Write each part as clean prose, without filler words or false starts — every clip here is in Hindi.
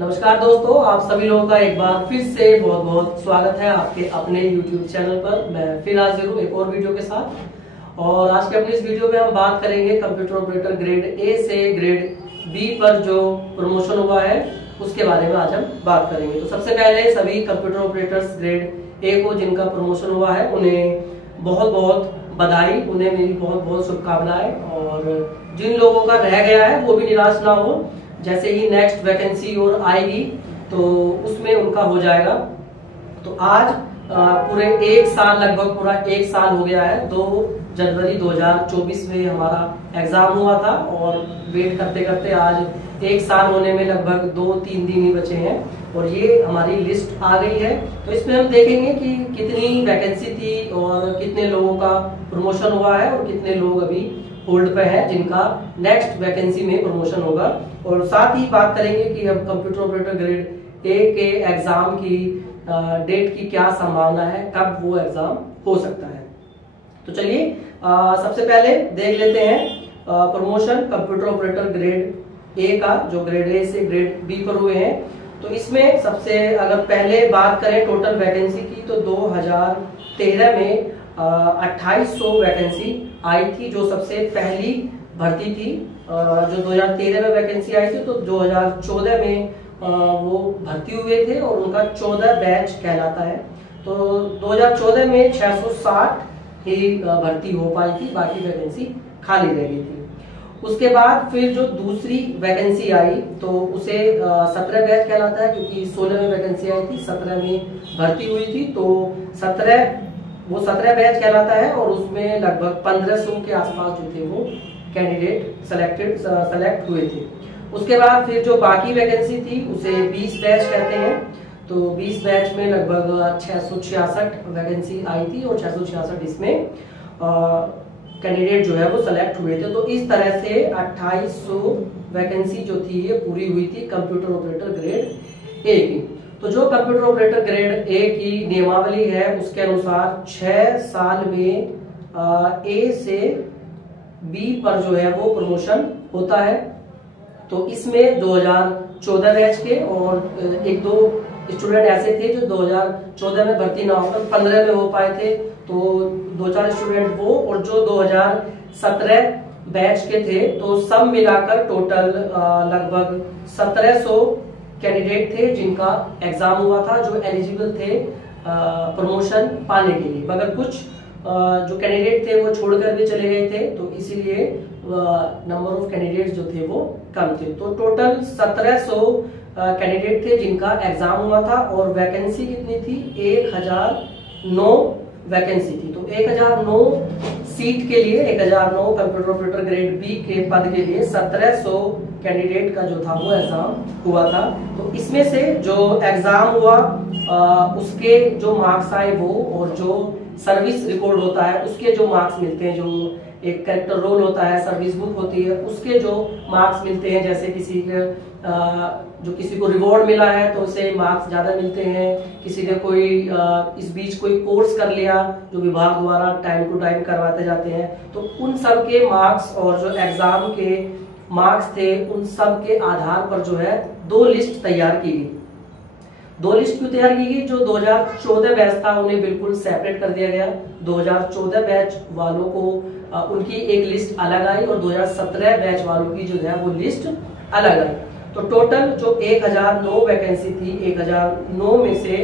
नमस्कार दोस्तों, आप सभी लोगों का एक बार फिर से बहुत बहुत स्वागत है आपके अपने YouTube चैनल पर। मैं फिर हाजिर हूँ एक और वीडियो के साथ। और आज के अपने इस वीडियो में हम बात करेंगे कंप्यूटर ऑपरेटर ग्रेड ए से ग्रेड बी पर जो प्रमोशन हुआ है उसके बारे में आज हम बात करेंगे। तो सबसे पहले सभी कंप्यूटर ऑपरेटर्स ग्रेड ए को जिनका प्रमोशन हुआ है उन्हें बहुत बहुत बधाई, उन्हें मेरी बहुत बहुत शुभकामनाएं। और जिन लोगों का रह गया है वो भी निराश ना हो, जैसे ही नेक्स्ट वैकेंसी और आएगी तो उसमें उनका हो जाएगा। तो आज पूरे एक साल, लगभग पूरा एक साल हो गया है। 2 जनवरी 2024 में हमारा एग्जाम हुआ था और वेट करते करते आज एक साल होने में लगभग 2-3 दिन ही बचे हैं और ये हमारी लिस्ट आ गई है। तो इसमें हम देखेंगे कि कितनी वैकेंसी थी और कितने लोगों का प्रमोशन हुआ है और कितने लोग अभी होल्ड पे है जिनका नेक्स्ट वैकेंसी में प्रमोशन होगा। और साथ ही बात करेंगे कि अब कंप्यूटर ऑपरेटर ग्रेड ए के एग्जाम की डेट की क्या संभावना है, कब वो एग्जाम हो सकता है। तो चलिए सबसे पहले देख लेते हैं promotion computer operator grade A का, जो ग्रेड ए से ग्रेड बी पर हुए हैं। तो इसमें सबसे अगर पहले बात करें टोटल वैकेंसी की तो 2013 में 2800 वैकेंसी आई थी, जो सबसे पहली भर्ती थी। जो 2013 में वैकेंसी आई थी तो 2014 में वो भर्ती हुए थे और उनका 14 बैच कहलाता है। तो 2014 में 660 ही भर्ती हो पाई थी, बाकी वैकेंसी खाली रह गई थी। उसके बाद फिर जो दूसरी वैकेंसी आई तो उसे 17 बैच कहलाता है, क्योंकि 16 में वैकेंसी आई थी, 17 में भर्ती हुई थी। तो 17 बैच कहलाता है और उसमें लगभग 1500 के आसपास जो थे वो कैंडिडेट सेलेक्ट हुए थे। उसके बाद फिर जो बाकी वैकेंसी थी उसे 20 बैच कहते हैं। तो 20 बैच में लगभग 666 वैकेंसी आई थी और 666 इसमें कैंडिडेट जो है वो सेलेक्ट हुए थे। तो इस तरह से 2800 वैकेंसी जो थी ये पूरी हुई थी कंप्यूटर ऑपरेटर ग्रेड ए की। तो जो कंप्यूटर ऑपरेटर ग्रेड ए की नियमावली है उसके अनुसार 6 साल में ए से बी पर जो है वो प्रमोशन होता है। तो इसमें 2014 बैच के और एक दो स्टूडेंट ऐसे थे जो 2014 में भर्ती ना होकर 15 में हो पाए थे, तो 2-4 स्टूडेंट वो, और जो 2017 बैच के थे तो सब मिलाकर टोटल लगभग 1700 कैंडिडेट थे जिनका एग्जाम हुआ था, जो एलिजिबल थे प्रमोशन पाने के लिए। मगर कुछ जो कैंडिडेट थे वो छोड़कर भी चले गए थे, तो इसीलिए नंबर ऑफ कैंडिडेट जो थे वो कम थे। तो टोटल 1700 कैंडिडेट थे जिनका एग्जाम हुआ था और वैकेंसी कितनी थी? 1009 वैकेंसी थी। तो 1009 सीट के लिए, 1009 कंप्यूटर ऑपरेटर ग्रेड बी के पद के लिए 1700 कैंडिडेट का जो था वो एग्जाम हुआ था। तो इसमें से जो एग्जाम हुआ उसके जो मार्क्स आए वो, और जो सर्विस रिकॉर्ड होता है उसके जो मार्क्स मिलते हैं, जो एक कैरेक्टर रोल होता है, सर्विस बुक होती है, उसके जो मार्क्स मिलते हैं, जैसे किसी को रिवॉर्ड मिला है तो उसे मार्क्स ज्यादा मिलते हैं, किसी ने कोई इस बीच कोई कोर्स कर लिया जो विभाग द्वारा टाइम टू टाइम करवाते जाते हैं, तो उन सब के मार्क्स और जो एग्जाम के मार्क्स थे उन सब के आधार पर जो है 2 लिस्ट तैयार की गई। 2 लिस्ट क्यों तैयार की गई? जो 2014 बैच था उन्हें बिल्कुल सेपरेट कर दिया गया। 2014 बैच वालों को उनकी एक लिस्ट अलग आई और 2017 बैच वालों की जो है वो लिस्ट अलग आई। तो टोटल जो 1009 वैकेंसी थी, 1009 में से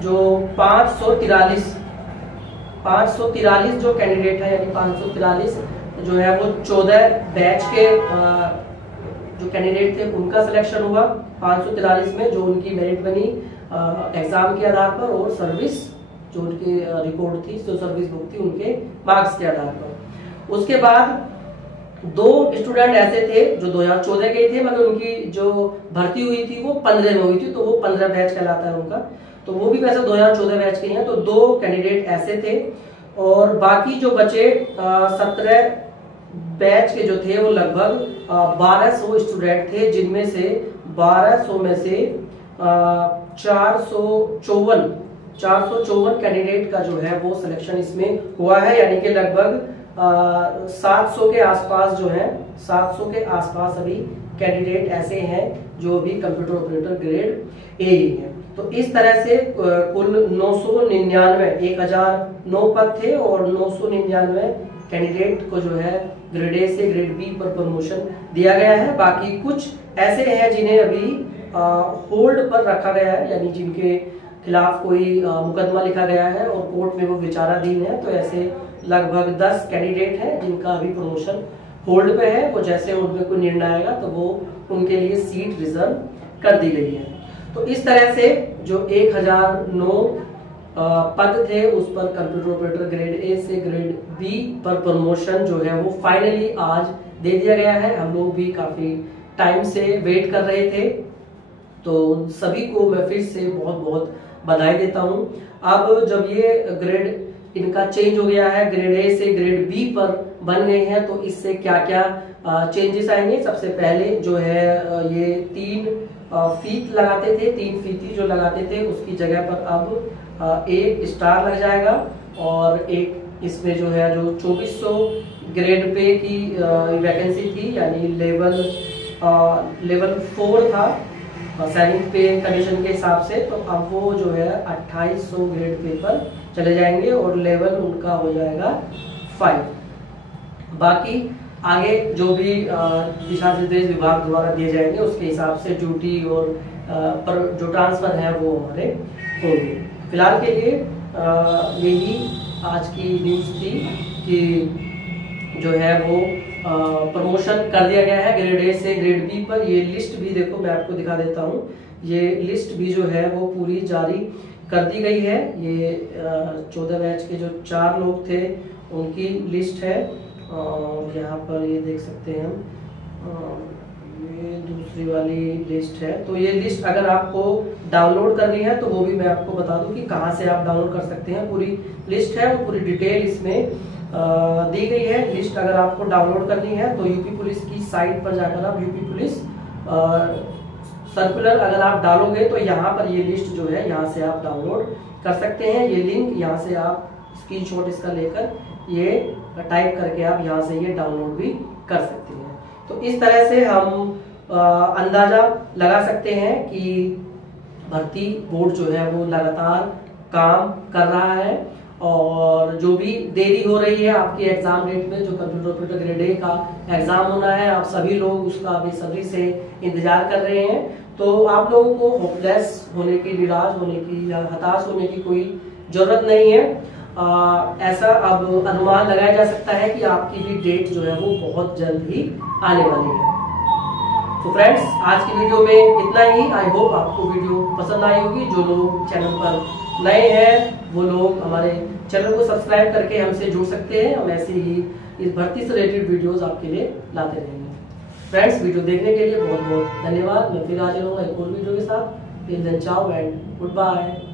जो 543 जो कैंडिडेट है, यानी 543 जो है वो 14 बैच के जो कैंडिडेट थे उनका सिलेक्शन हुआ। 543 में जो उनकी मेरिट बनी एग्जाम के आधार पर और सर्विस जो उनकी रिकॉर्ड थी, जो सर्विस बुक थी, उनके मार्क्स के आधार पर। उसके बाद 2 स्टूडेंट ऐसे थे जो 2014 के थे, मगर उनकी जो भर्ती हुई थी वो 15 में हुई थी, तो वो 15 बैच कहलाता है उनका। तो वो भी वैसे 2014 बैच के हैं। तो 2 कैंडिडेट ऐसे थे और बाकी जो बचे 17 बैच के जो थे वो लगभग 1200 स्टूडेंट थे, जिनमें से 1200 में से 454 454 कैंडिडेट का जो है वो सिलेक्शन इसमें हुआ है, यानी कि लगभग 700 के आसपास जो है 700 के आसपास अभी कैंडिडेट ऐसे हैं जो अभी कंप्यूटर ऑपरेटर ग्रेड ए है। तो इस तरह से कुल 999 1009 पद थे और 999 कैंडिडेट को जो है ग्रेड ए से ग्रेड बी पर प्रमोशन दिया गया है। बाकी कुछ ऐसे हैं जिन्हें अभी होल्ड पर रखा गया है, यानी जिनके खिलाफ कोई मुकदमा लिखा गया है और कोर्ट में वो विचाराधीन है। तो ऐसे लगभग 10 कैंडिडेट हैं जिनका अभी प्रमोशन होल्ड पे है। वो जैसे उनमें कोई निर्णय आएगा तो वो उनके लिए सीट रिजर्व कर दी गई है। तो इस तरह से जो 1009 पद थे उस पर कंप्यूटर ऑपरेटर ग्रेड ए से ग्रेड बी पर प्रमोशन जो है वो फाइनली आज दे दिया गया है। हम लोग भी काफी टाइम से वेट कर रहे थे, तो सभी को मैं फिर से बहुत बहुत बधाई देता हूं। अब जब ये ग्रेड इनका चेंज हो गया है, ग्रेड ए से ग्रेड बी पर बन गए हैं, तो इससे क्या क्या चेंजेस आएंगे। सबसे पहले जो है ये 3 फीत लगाते थे, 3 फीती जो लगाते थे उसकी जगह पर अब 1 स्टार लग जाएगा और एक इसमें जो है जो 2400 ग्रेड पे की वैकेंसी थी, यानी लेवल 4 था सैनिक पे कंडीशन के हिसाब से, तो अब वो जो है 2800 ग्रेड पे पर चले जाएंगे और लेवल उनका हो जाएगा 5। बाकी आगे जो भी दिशा निर्देश विभाग द्वारा दिए जाएंगे उसके हिसाब से ड्यूटी और पर जो ट्रांसफर है वो हमारे होंगे। फिलहाल के लिए यही आज की न्यूज थी कि जो है वो प्रमोशन कर दिया गया है ग्रेड ए से ग्रेड बी पर। ये लिस्ट भी देखो मैं आपको दिखा देता हूँ, ये लिस्ट भी जो है वो पूरी जारी कर दी गई है। ये 14 बैच के जो 4 लोग थे उनकी लिस्ट है और यहाँ पर ये देख सकते हैं हम, ये दूसरी वाली लिस्ट है। तो ये लिस्ट अगर आपको डाउनलोड करनी है तो वो भी मैं आपको बता दूं कि कहाँ से आप डाउनलोड कर सकते हैं। पूरी लिस्ट है, वो पूरी डिटेल इसमें दी गई है। लिस्ट अगर आपको डाउनलोड करनी है तो यूपी पुलिस की साइट पर जाकर आप यूपी पुलिस सर्कुलर अगर आप डालोगे तो यहाँ पर ये लिस्ट जो है यहाँ से आप डाउनलोड कर सकते हैं। ये लिंक यहाँ से आप स्क्रीनशॉट इसका लेकर ये टाइप करके आप यहाँ से ये डाउनलोड भी कर सकते हैं। तो इस तरह से हम अंदाजा लगा सकते हैं कि भर्ती बोर्ड जो है वो लगातार काम कर रहा है और जो भी देरी हो रही है आपकी एग्जाम डेट में, जो कंप्यूटर ऑपरेटर ग्रेड ए का एग्जाम होना है, आप सभी लोग उसका बेसब्री से इंतजार कर रहे हैं। तो आप लोगों को होपलेस होने की, निराश होने की या हताश होने की कोई जरूरत नहीं है। ऐसा अब अनुमान लगाया जा सकता है कि आपकी भी डेट जो है वो बहुत जल्द ही आने वाली है। तो फ्रेंड्स आज की वीडियो में इतना ही। आई होप आपको वीडियो पसंद आई होगी। जो लोग चैनल पर नए हैं वो लोग हमारे चैनल को सब्सक्राइब करके हमसे जुड़ सकते हैं। हम ऐसे ही इस भर्ती से रिलेटेड वीडियोस आपके लिए लाते रहेंगे। फ्रेंड्स वीडियो देखने के लिए बहुत बहुत धन्यवाद। मैं फिर हाजिर होऊंगा एक और वीडियो के साथ। टिल देन चाओ एंड गुड बाय।